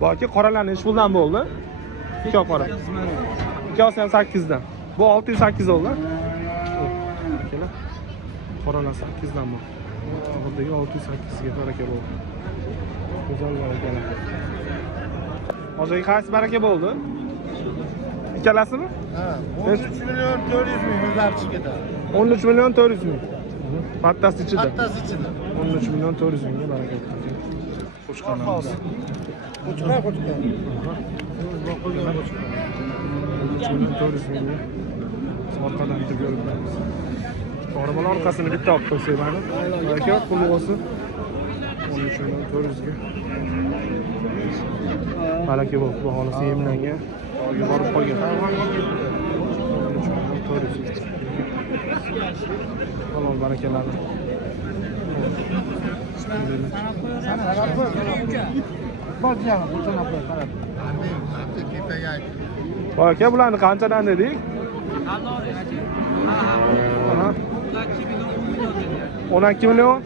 Bu aka qoralarni ish puldan bo'ldi. Ikki qora. Ikkosi ham 8 dan. Bu 608 oldi. Akalar. Qoralar 8 dan bo'ldi. Oxirgi 608 ga baraka bo'ldi. Go'zal barakalar. Hozirgi qaysi baraka bo'ldi? Ikkalasimi? Ha, 13 million 400 ming o'zlari chiqib ketadi. 13 million 400 ming. Pattasi ichida. Pattasi ichida. 13 million 400 mingga baraka. Qo'shqanamiz. Qo'chqar. 13 million 400 mingga. Orqadan bitib ko'ribmiz. To'g'ri orqasini bitta olib qo'ysak mana. Baraka pul bo'lsin. 13 million 400 ga. Baraka bo'lib, bu holisi yemlangan. Yuborib qo'ygan. 13 million 400. Halol barakalar. Aka bularni qanchadan dedik? 12 million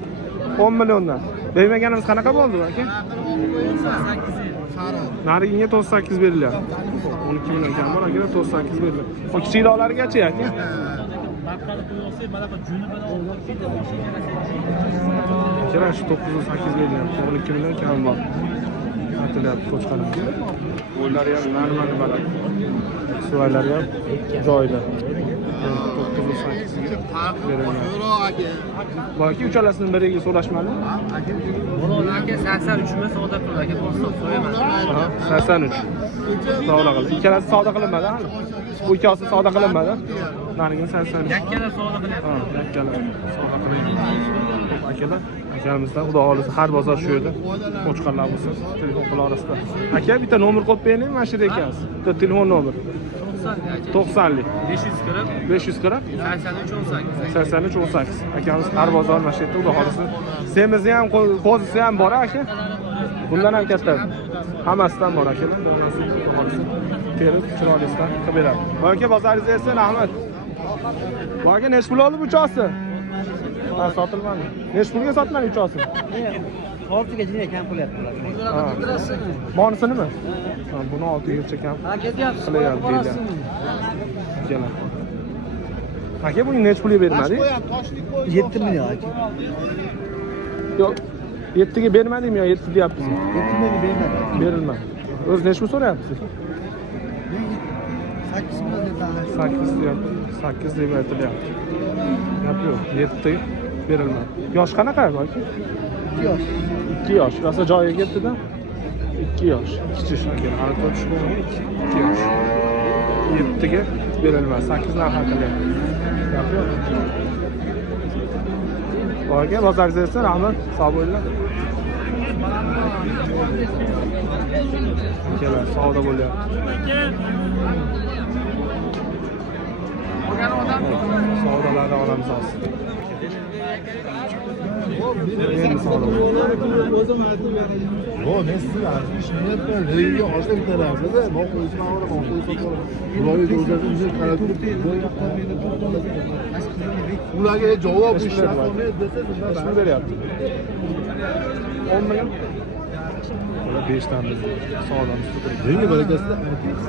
10 milliondan. Bermaganimiz qanaqa bo'ldi aka? Narigiga 98 berilyapti. 12 million kam bor, aka 98 beriladi. O kichikroqlargacha aka. Kerak shu 908 berilyapti. 12 million kam bor. Aytilyapti qo'chqanlar. Bo'ylari ham normal baland. Suvaylari ham joyida. 908 ga beriladi. Balki uchalasini biriga so'rashmadi. Aka 83 mi savdo qildi aka, to'g'ri so'raman. Ha, 83. Savdo qildi. Ikkalasi savdo qilinmadi hali. Bu ikkalasi savdo qilinmadi. Narigi 83. Yakkala savdo qilyapti. Ha, yakkala savdo qilyapti. Akalar, akamizdan xudo xolisa har bozor shu yerda. Qo'chqarlar bo'lsin, telefon qilarasizlar. Aka bitta nomer qo'yib bering, mana shu yerda ekansiz. Bitta telefon nomer. 90lik 540 83 18. Akamiz har bozor mana shu yerda xudo xolisa. Semizni ham, qo'zisi ham bor aka. Bundan ham katta. Hammasidan bor akalar. Xudo xolisa. Terib chiroylisdan qilib beradi. Aka bozoringiz esa rahmat. Bu aka necha pul oldi bu uchosi? Ha, sotilmadi. Necha pulga sotiladi uchosi? 6 gacha kam qilyaptilar. Monisini? Ha, buni 6 gacha kam. Ha, ketyapsiz. Qilyapti deydi. Kelar. Aka buni necha pulga bermadi? 7 million aka. Yo'q. 7 ga bermadingmi yo 7 deyapsiz? 7 million bermadi. Berilmadi. O'zi necha pul so'rayapsiz? 8 million dedi. 8 deyapti. 8 deb aytilyapti. Gap yo'q. 7 berilmadi. Yosh qanaqa yoki? 2 yosh. 2 yosh. Rosa joyiga keldi-da. 2 yosh. Kichik aka. Hali to'tish bo'lmadi. 2 yosh. 7 ga berilmadi. 8 narx aytilyapti. Gap yo'q. Aka, bozoringiz esa rahmat. Sog' bo'linglar. Kelar, savdo bo'lyapti. Savdolarni olamiz hozir. Endi savdo. O ne sizlar? Ishni regiga oshda bitarasiz-da. Bu qo'yishni avvalo qo'yib sotaman. Ularga o'zlaringizni qarab ularga javob ishlab desa Shuni beryapti. 10 million. 5 dan savdomiz tutildi. Nega barakasida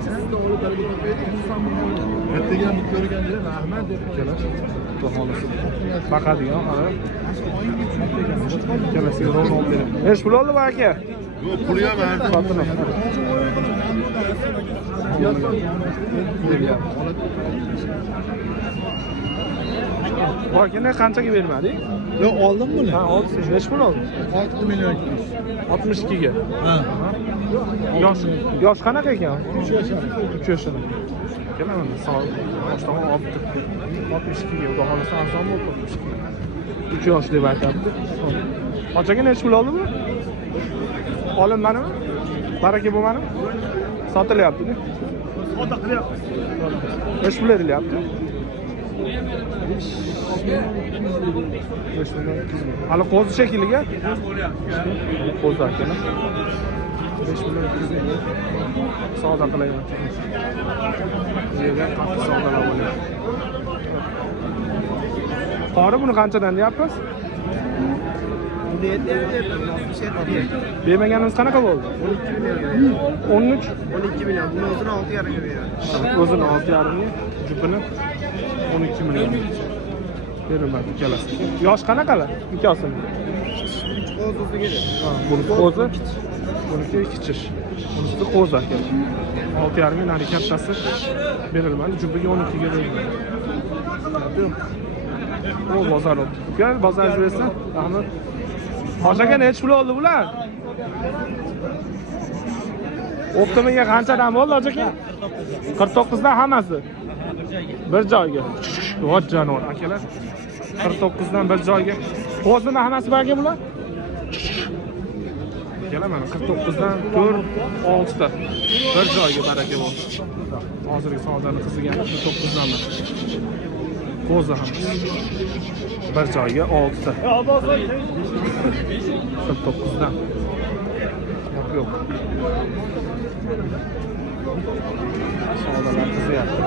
sizni olib baraka topaylik. Ertaga ham ko'rganda rahmat deb Kelar. Xudo xolisa. Baqadigan hali. Kelasiga ro'mol olib beradi. Necha pul oldi bu aka? yo'q, puli ham arzi. Sotini. Bu aka qanchaga bermading? Yo'q, oldim buni. Ha, oldi. Necha pul oldi? 6 million. 62 ga. Ha. Yosh qanaqa ekan? 3 yoshli. 3 yoshli. Kelaman, sog' boshdan olib 62 ga. Xudo xolisa arzon bo'lib 62. 3 yosh deb aytadi. Qanchaga necha pul oldi bu? Olinmadimi? Baraka bo'lmadimi? Sotilyapti-da. Savdo qilyapti. Necha pul berilyapti? 5 million 200 ming. Hali qo'zi shekilliga? Qo'zi akalar. 5 million 200 ming. Savdo qilayapti. Bu yerda qattiq savdolar bo'lyapti. Qori buni qanchadan deyapsiz? Bermaganimiz qanaqa bo'ldi? 13 12 million. Buni o'zini 6,5 ga beradi. o'zini 6,5 jupini 12 million. Beraman ikkalasi. Yosh qanaqalar? Ikkosini. Ha, buni qo'zi. Buniki kichish. Bunisi qo'zi aka. 6,5 million kattasi berilmadi. Jupiga 12 ga beriladi. O bozor oldu. Gel bozor versin. Rahmat. Hoşaka neç pul oldu bular? Optimiga qanchadan bo'ldi hoşaka? 49 dan hammasi. Bir joyga. Vot jonivor akalar. 49 dan bir joyga. Qo'zini hammasi barga bular? Kelaman 49 dan 4 6 ta. Bir joyga baraka bo'ldi. Hozirgi savdoni qizigan 49 dan. Qo'zi ham. Bir joyga 6 ta. 49 dan. Yo'q. Savdolar qizyapti.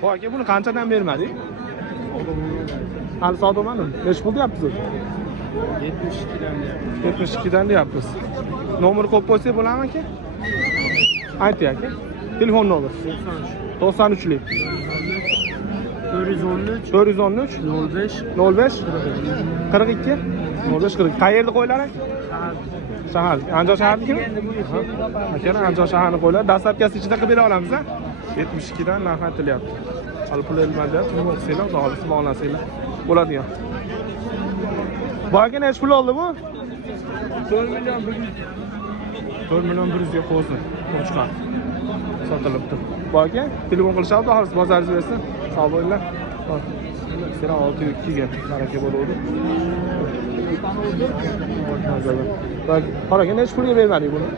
Xo'p, aka buni qanchadan bermading? Hali savdomani? Nech pul deyapsiz? 72 dan deyapti. 72 dan deyapsiz. Nomer qo'yib qo'ysak bo'ladimi aka? Ayting aka. Telefon nomer 93 lik 413 413 05 05 42 05 42. Qayerda qo'ylar aka? Shahar. Andijon shaharnikimi? Aka, Andijon shaharni qo'ylar. Dastlabkasi ichida qilib bera olamiz a? 72 dan narx aytilyapti. Hali pul elmadi, pul o'qisanglar, xolis bog'lasanglar bo'ladigan. Bu aka nech pul oldi bu? 4 million 100 ga qo'zi. Qo'chqar. Sotilibdi. Bu aka telefon qilishadi, xolis bozoringiz bersin. Sog' bo'linglar. Sira 602 ga baraka bo'ladi. Bak, qaraga nech pulga bermading buni?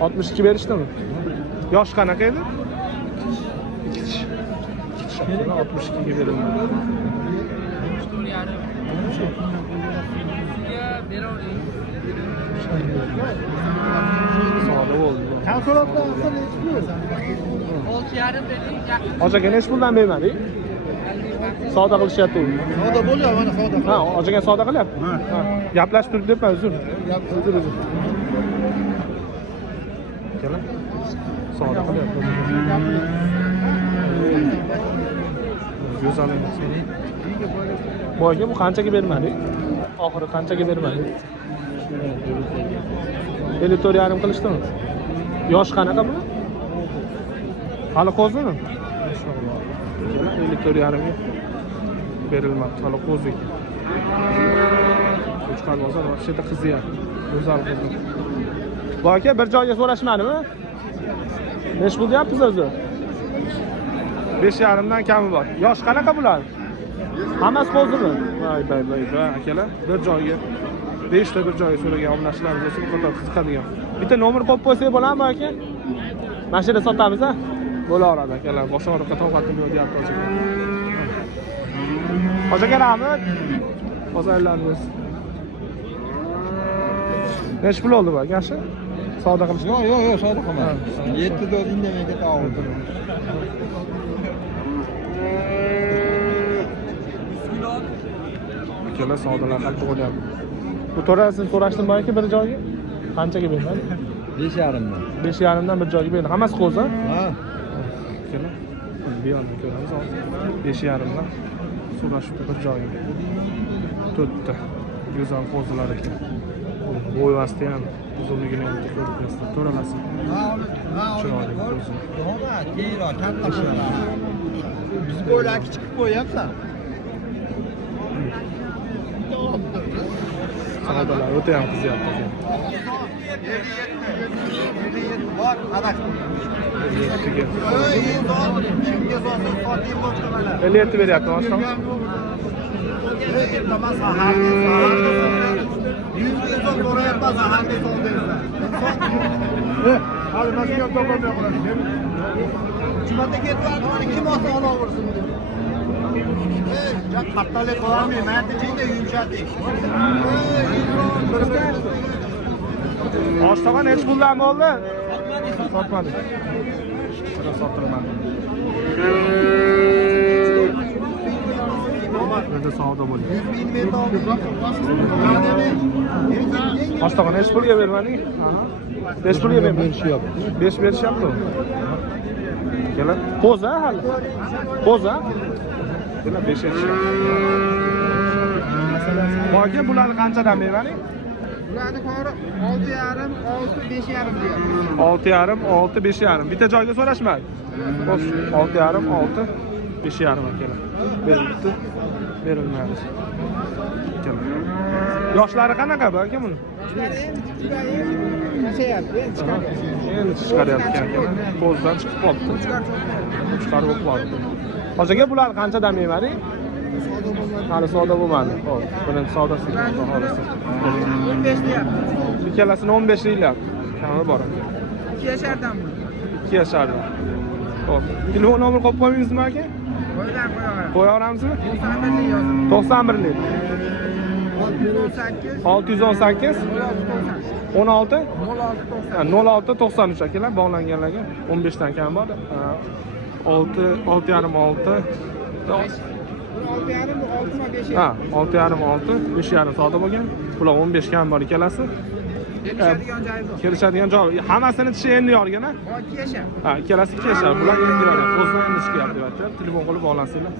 62 berishdimi? Yosh qanaqa edi? 62 ga berildi. Savdo bo'ldi. Hocaga nech puldan bermading? Savdo qilishyapti. Savdo bo'lyapti, mana savdo. Ha, hocaga savdo qilyapti. Ha, gaplashib turib debman, uzr. Uzr. Keling. Savdo qilyapti. Go'zal emas. Boyga bu qanchaga bermading? Oxiri qanchaga bermading? 54,5 qilishdimi? Yosh qanaqa bu? Hali qo'zimi? Inshaalloh. 54,5 ga berilmoqda. Hali qo'zi ekan. Qo'chqar bozor vaqtida qizyapti. Go'zal qiz. Bu aka bir joyga so'rashmadimi? Nech pul deyapsiz o'zi? 5,5 dan kami bor. Yosh qanaqa bular? Hammasi qo'zimi? Voy, akalar, bir joyga 5 ta bir joyga so'ragan obunachilarimiz esa bu qadar qiziqadigan. Bitta nomer qo'yib qo'ysak bo'ladimi aka? Mana shu yerda sotamiz a? Bo'laveradi akalar. Boshqa orqa toqatim yo'q deyapti aka. Hocaga rahmat. Bozorlarimiz. Nech pul oldi bu yaxshi? Savdo qilish. Yo'q, savdo qilmadim. 7 do'z indamay ketaverdi. Akalar savdolar qattiq bo'lyapti. Bu to'rasini so'rashdim balki bir joyga. Qanchaga bermadi? 5,5 dan. 5,5 dan bir joyga berdi. Hammasi qo'zi. Ha. Akalar. Bu yerni ko'ramiz hozir. 5,5 dan so'rashibdi bir joyga. 4 ta. Go'zal qo'zilar ekan. Bo'yvasti ham, uzunligini ham ko'ryapsiz. To'ralasi. Chiroyli qo'zi. Yo'q, keyinroq katta. Biz bo'ylar kichik qo'yapsan. Savdolar o'ta ham qizyapti ekan. 57 bor, qadash. 57 beryapti boshqa. Hadi maskeyi to'g'ri qo'yamiz. Jumada ketib, kim olsa olaversin. Ja qattalik qilmayman, natijada yumshating. Oshtaga nech puldan bo'ldi? Sotmadi. Sotilmadi. Burada savdo bo'lyapti. Boshqa necha pulga bermading? 5 pulga berishyapti. 5 berishyapti. Kelar. Qo'za hali. Qo'za. Kelar 5 berishyapti. Boyga bularni qanchadan bermading? Bularni qori 6,5, 6, 5,5 deyapti. 6,5, 6, 5,5. Bitta joyga so'rashmadi. Xo'sh, 6,5, 6, 5,5 kelar. Berilibdi. Berilmadi. Kelar. Yoshlari qanaqa bu aka buni? Endi chiqaryapti ekan. Qo'zdan chiqib qoldi. Chiqarib qo'ydi. Hozirga bularni qanchadan bermading? Hali savdo bo'lmadi. Xo'p, birinchi savdosi xohlasa. 15 deyapti. Ikkalasini 15 deyapti. Kami bor ekan. 2 yashardan bu. 2 yashardan. Xo'p, telefon nomer qo'yib qo'ymizmi aka? Qo'yaveramiz. Qo'yaveramizmi? 91 yozing. 91lik. 618 16 06 0693 akalar bog'langanlarga 15 dan kam bor. 6,5 6. 6,5 6,5. Ha, 6,5 6, 5,5 savdo bo'lgan. Bular 15 kam bor ikkalasi. Kelishadigan joyi bor. Kelishadigan joy. Hammasini tishi endi yorgan-a? 2 yashar. Ha, ikkalasi 2 yashar. Bular endi yorgan. O'zini endi chiqyapti, deyapti. Telefon qilib bog'lansanglar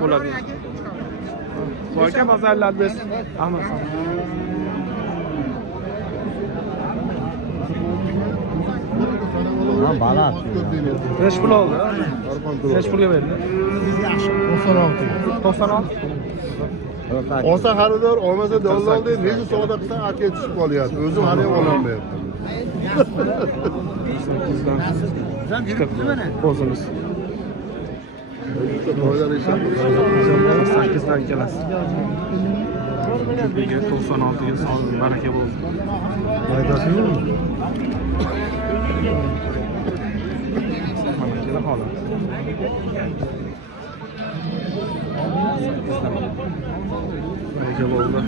bo'ladi. Boyka bozorlar biz. Hammasi. Ha, baland. 5 pul oldi. 5 pulga berdi. 96. Olsa xaridor, olmasa dallol deb necha savdo qilsa aka tushib qolyapti. O'zim hali ham ololmayapman. 8dan. Qo'zimiz. 8dan kelasi. 96ga soldim, baraka bo'ldi. Foydasi yo'qmi? Mana kela holat. Baraka bo'ldi.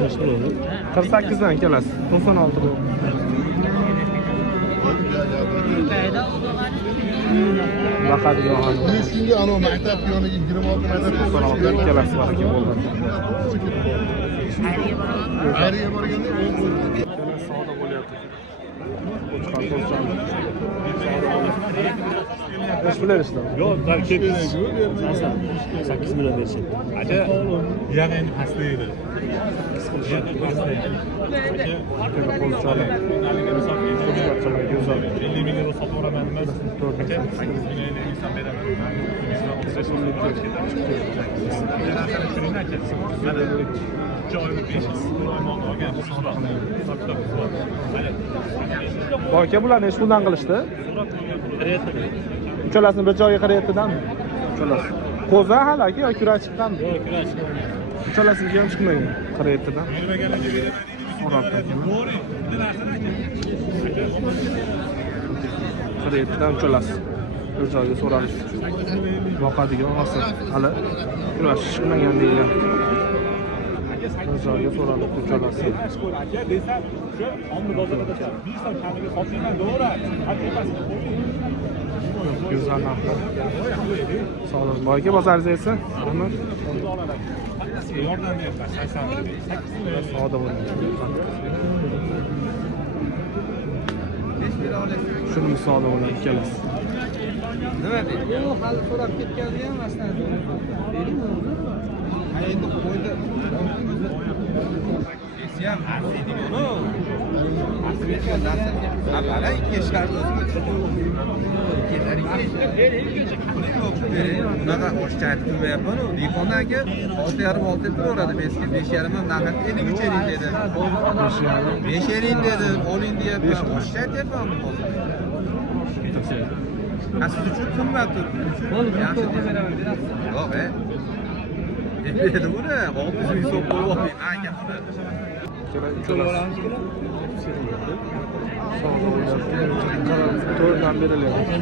Kaç pul oldu? 48dan kelasi. 96 bo'ldi. Baqadigan holat. 5 kunga ana maktab yoniga 26 maktab 96 kelasi baraka bo'ldi. Ariga borganda Kelasi savdo bo'lyapti. Kaç pul verishdi? Yo'q, tarkib. 8 million berishdi. Aka, yana endi pastlaydi. Boyka bularni hech puldan qilishdi? Uchalasini bir joyga qarayapti-danmi? Uchalasi. Qo'za hali aka yoki kurash chiqqanmi? Yo'q, kurash. Uchalasiga ham chiqmagan. Qarayapti-dan. Qarayapti-dan uchalasi. Bir joyga so'ralib. Boqadigan hosil. Hali kurash chiqmagan deyiladi. Bir joyga so'ralib uchalasi. Aka desam, shu omni bozorida 5 so'm kamiga sotmayman, to'g'ri. Güzel narxlar. Sağ olun. Boyka bozoringiz esa? Rahmat. Yordam beriblar, 88 million. Savdo bo'ldi. Shuni savdo bo'ldi ikkalasi. Nima deydi? Yo'q, hali so'rab ketgandi ham masdan. Ha endi qo'ydi. Kesiyam arsiydi buni. Arsiyga narsa. Ha, mana 2 yashar Unaqa oshcha aytib turmayapman-ku. Dehqon aka 6,5 deb turaveradi bezga, 5,5 ham naqad endi 3 ering dedi. 5 ering dedi, oling deyapti. Oshcha aytyapman hozir. Siz uchun qimmat turibdi. Yaxshi deb beraman, berasiz. Yo'q, dedi buni 600 ming so'm qo'yib olmayman, aka buni. To'rtdan berilyapti.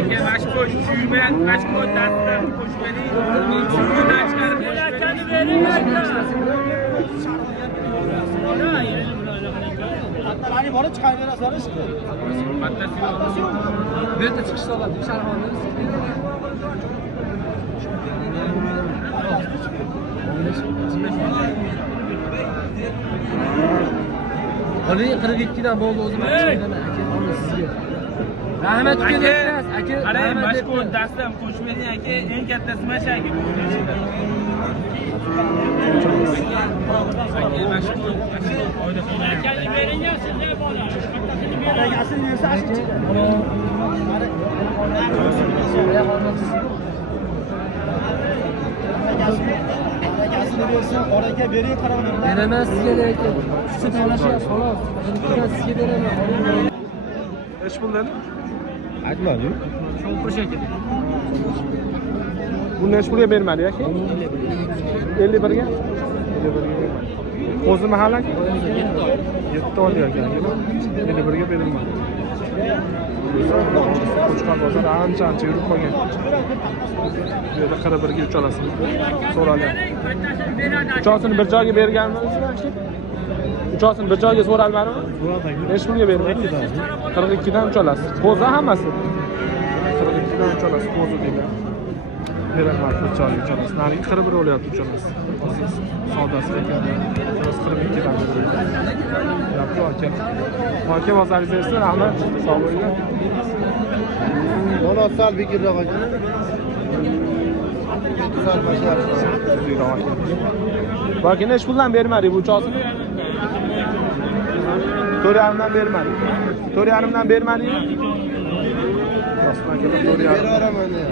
Aka mashko'sh, suyman, mashko'sh dastan qo'shmadi. Men suyundan chiqarib Oling 42 dan bo'ldi o'zim aytmayman aka. Mana sizga. Rahmat kelayapsiz aka. Qarang, mashhur dastam qo'shmang aka, eng kattasi mana shu oraga bering qaranglar. Beraman sizga lekin. Shu tanlashyapsiz xolos. Bizdan sizga beraman. Nechi puldani? Aytmadi-yu. Bu nechi pulga bermadi aka? 51 ga? 51 ga. Qo'zi mahalla aka? 7 oylik aka. 51 ga berilmadi. Qo'chqor bozor ancha yurib qolgan. Bu yerda 41 ga uch olasiz. So'ralyapti. Uchasini bir joyga berganmizmi aka? Uchasini bir joyga so'ralmadimi? Nechi pulga bermadi? 42 dan uch olasiz. Qo'zi hammasi. 42 dan uch olasiz qo'zi deydi. Berilmadi uch joyga uch olasiz. Narigi 41 o'lyapti uch olasiz. Savdasi ekan. 42 dan. Yapti aka. Aka bozaringiz esa rahmat. Sog' bo'linglar. Mana sal bekirroq aka. Sal bashar. Balki nechi puldan bermadi bu uchasini? 4,5 dan bermadi. 4,5 dan bermadingmi? Rostdan kelib 4,5. Beraman ya.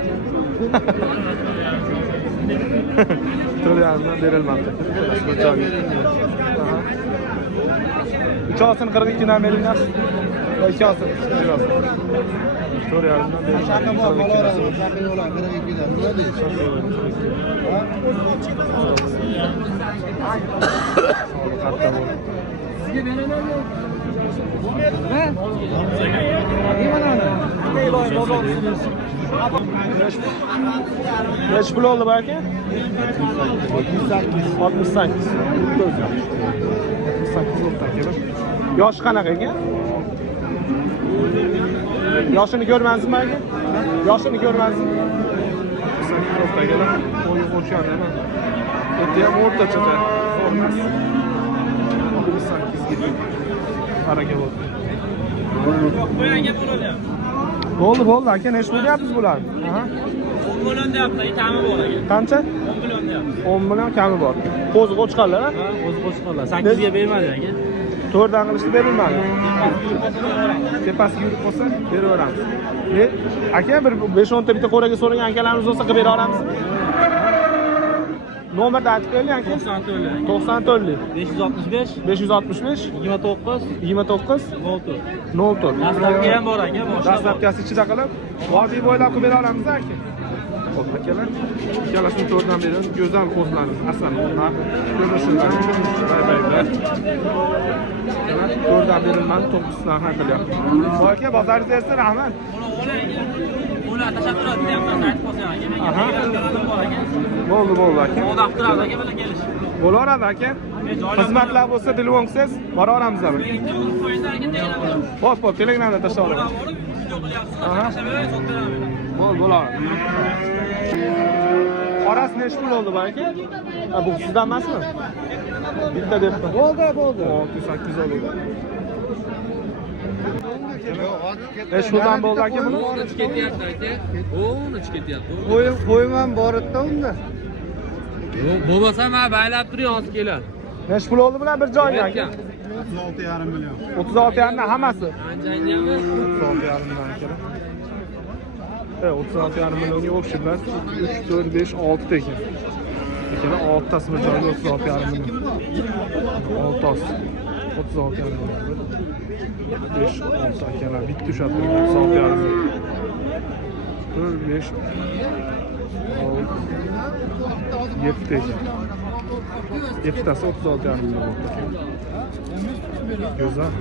4,5 dan berilmadi. Uchasini 42 dan beryapsiz. Ikkasini. 4,5 dan Sizga beraman. Nechi pul oldi bu aka? 68. 68 o'rta kelib. Yoshi qanaqa ekan? Yoshini ko'rmaysizmi aka? Yoshini ko'rmaysizmi? 68 o'rta kelib. Qo'yi qo'shgan nima? O'ta ham o'rtacha. 68 ga. Baraka bo'ldi. Bo'ldi aka, nechi pul deyapsiz bular? Aha. 10 million deyapti, kami bor aka. Qancha? 10 million deyapti. 10 million kami bor. Qo'zi qo'chqanlar, ha? O'zi qo'shqanlar. 8 ga bermadi aka. 4 dan qilishni berilmadi. Tepasiga yurib qolsa beraveramiz. Aka bir 5-10 ta bitta qo'raga so'ragan akalarimiz bo'lsa qilib bera olamiz. Nomerni aytib qo'ying aka. 94 565 565 29 29 04. 04. Dastlabki ham bor aka, boshqa. Dastlabkasi ichida qilib, vodiy bo'ylab qilib bera olamiz aka. Xo'p, akalar. Ikkalasini 4 dan beramiz. Go'zal qo'zlarimiz. Aslan. Ko'rishinglar. Bay. 4 dan berilmadi, 9 dan haqilyapti. Aka, bozoringiz esa rahmat. Ular tashakkurot deyapman, aytib qo'ysan aka. Aha. Bo'ldi aka. Xudo xatiradi aka bilan kelish. Bo'laveradi aka. Xizmatlar bo'lsa telefon qilsangiz, bora olamiz bir. Xo'p, telegramda tashlab olaman. Aha. Bo'ladi. Qorasi nechi pul oldi bu aka? Bu sizdan emasmi? Bitta debdi. Bo'ldi. 608 oldi. Nechi puldan bo'ldi aka buni? 13 ketyapti aka. 13 ketyapti. Qo'yim ham bor edi unda. Bo'lmasa men baylab turing 6 keladi. Nechi pul oldi bular bir joyga aka? 36,5 million. 36,5 dan hammasi. Anjaynyami? 36,5 dan aka. 36,5 millionga o'xshaylar. 3, 4, 5, 6 ta ekan. Akalar 6 tasi bir joyga 36,5 million. 6 tasi 36,5 million. 5, 6 akalar bitta tushadi 36,5 million. 4, 5, 7 ekan. 7 tasi 36,5 million. Güzel.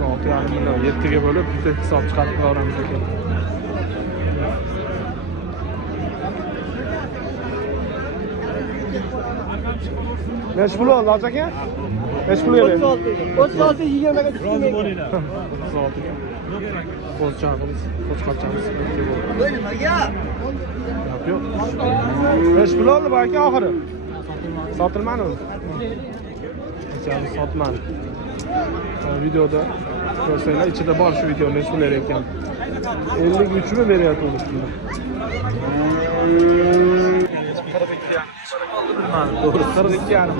36,5 million. 7 ga bo'lib bitta hisob chiqarib qo'yamiz ekan. Neç pul oldu Hoca aka? Neç pul verin? 36 20'ga tushdi. Rozi bo'linglar. 36 ga. Qo'zchamiz, qo'chqorchamiz. Voy nimaga? Yo'q. Neç pul oldu bu aka oxiri? Sotilmadi u. Qo'chamiz sotmadi. Videoda ko'rsanglar ichida bor shu video neç pul ekan. 53 mi beryapti uni shunda? 42 yarim. To'g'ri, 42 yarim.